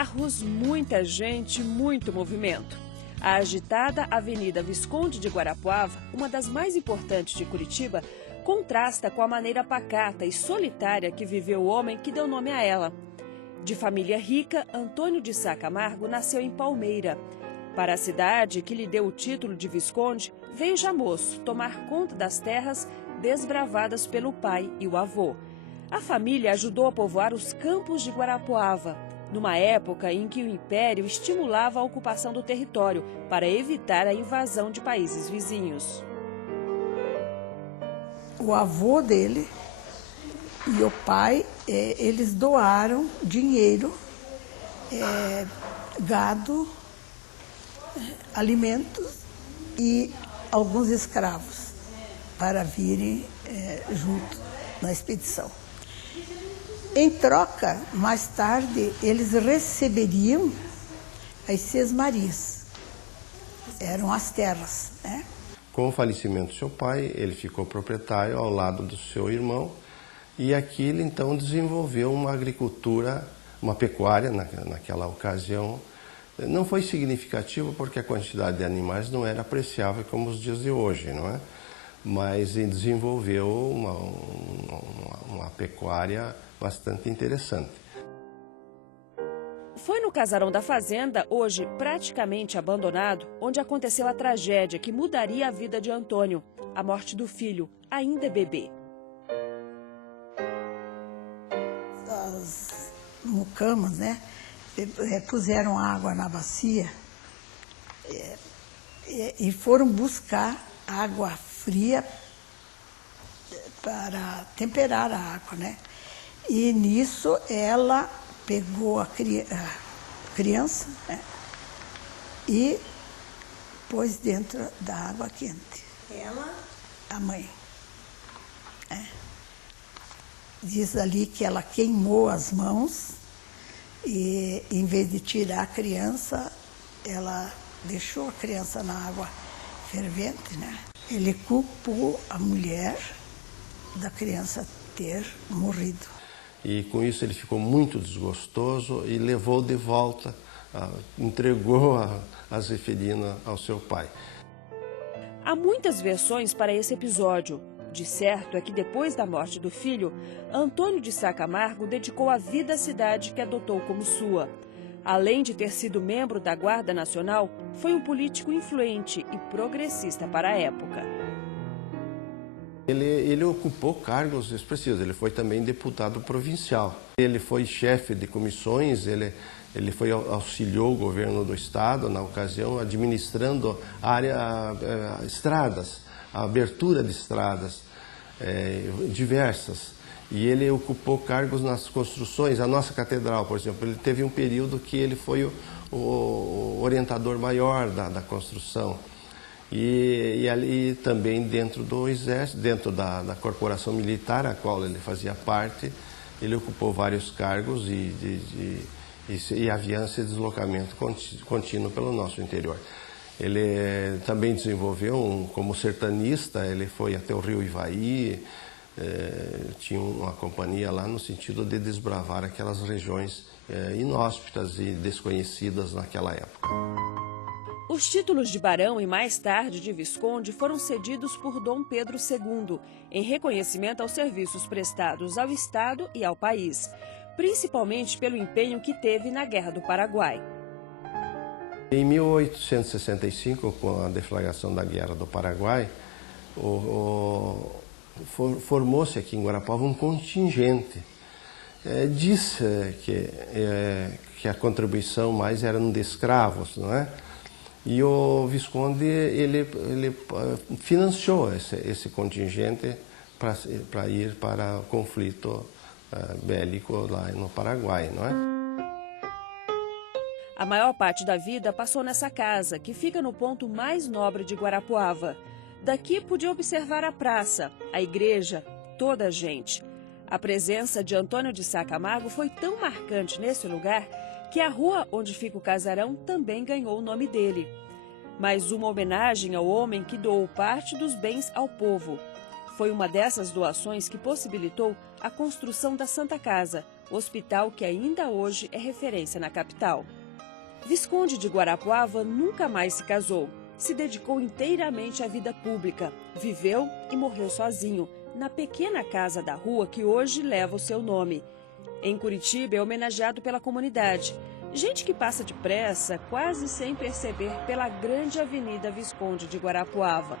Carros, muita gente, muito movimento. A agitada Avenida Visconde de Guarapuava, uma das mais importantes de Curitiba, contrasta com a maneira pacata e solitária que viveu o homem que deu nome a ela. De família rica, Antônio de Sá Camargo nasceu em Palmeira. Para a cidade que lhe deu o título de Visconde, veio já moço tomar conta das terras desbravadas pelo pai e o avô. A família ajudou a povoar os campos de Guarapuava, numa época em que o Império estimulava a ocupação do território para evitar a invasão de países vizinhos. O avô dele e o pai, eles doaram dinheiro, gado, alimentos e alguns escravos para virem junto na expedição. Em troca, mais tarde, eles receberiam as sesmarias, eram as terras, né? Com o falecimento do seu pai, ele ficou proprietário ao lado do seu irmão e aqui ele então desenvolveu uma agricultura, uma pecuária naquela ocasião. Não foi significativo porque a quantidade de animais não era apreciável como os dias de hoje, não é? Mas ele desenvolveu uma pecuária bastante interessante. Foi no casarão da fazenda, hoje praticamente abandonado, onde aconteceu a tragédia que mudaria a vida de Antônio, a morte do filho, ainda bebê. As mucamas, né, puseram água na bacia e foram buscar água fria para temperar a água, né? E nisso ela pegou a criança, né, e pôs dentro da água quente. Ela? A mãe. Diz ali que ela queimou as mãos e, em vez de tirar a criança, ela deixou a criança na água fervente, né? Ele culpou a mulher da criança ter morrido. E com isso ele ficou muito desgostoso e levou de volta, entregou a Zeferina ao seu pai. Há muitas versões para esse episódio. De certo é que depois da morte do filho, Antônio de Sá Camargo dedicou a vida à cidade que adotou como sua. Além de ter sido membro da Guarda Nacional, foi um político influente e progressista para a época. Ele ocupou cargos expressivos, ele foi também deputado provincial. Ele foi chefe de comissões, ele auxiliou o governo do estado, na ocasião, administrando estradas, a abertura de estradas diversas. E ele ocupou cargos nas construções, a nossa catedral, por exemplo, ele teve um período que ele foi o orientador maior da construção. E ali também dentro do Exército, dentro da corporação militar, a qual ele fazia parte, ele ocupou vários cargos e havia esse deslocamento contínuo pelo nosso interior. Ele também desenvolveu, como sertanista, ele foi até o Rio Ivaí, tinha uma companhia lá no sentido de desbravar aquelas regiões inóspitas e desconhecidas naquela época. Os títulos de barão e mais tarde de visconde foram cedidos por Dom Pedro II, em reconhecimento aos serviços prestados ao Estado e ao país, principalmente pelo empenho que teve na Guerra do Paraguai. Em 1865, com a deflagração da Guerra do Paraguai, formou-se aqui em Guarapuava um contingente. Diz que a contribuição mais era de escravos, não é? E o Visconde ele financiou esse contingente para ir para o conflito bélico lá no Paraguai, não é? A maior parte da vida passou nessa casa, que fica no ponto mais nobre de Guarapuava. Daqui podia observar a praça, a igreja, toda a gente. A presença de Antônio de Sá Camargo foi tão marcante nesse lugar que a rua onde fica o casarão também ganhou o nome dele. Mais uma homenagem ao homem que doou parte dos bens ao povo. Foi uma dessas doações que possibilitou a construção da Santa Casa, hospital que ainda hoje é referência na capital. Visconde de Guarapuava nunca mais se casou. Se dedicou inteiramente à vida pública. Viveu e morreu sozinho, na pequena casa da rua que hoje leva o seu nome. Em Curitiba é homenageado pela comunidade. Gente que passa depressa, quase sem perceber, pela grande Avenida Visconde de Guarapuava.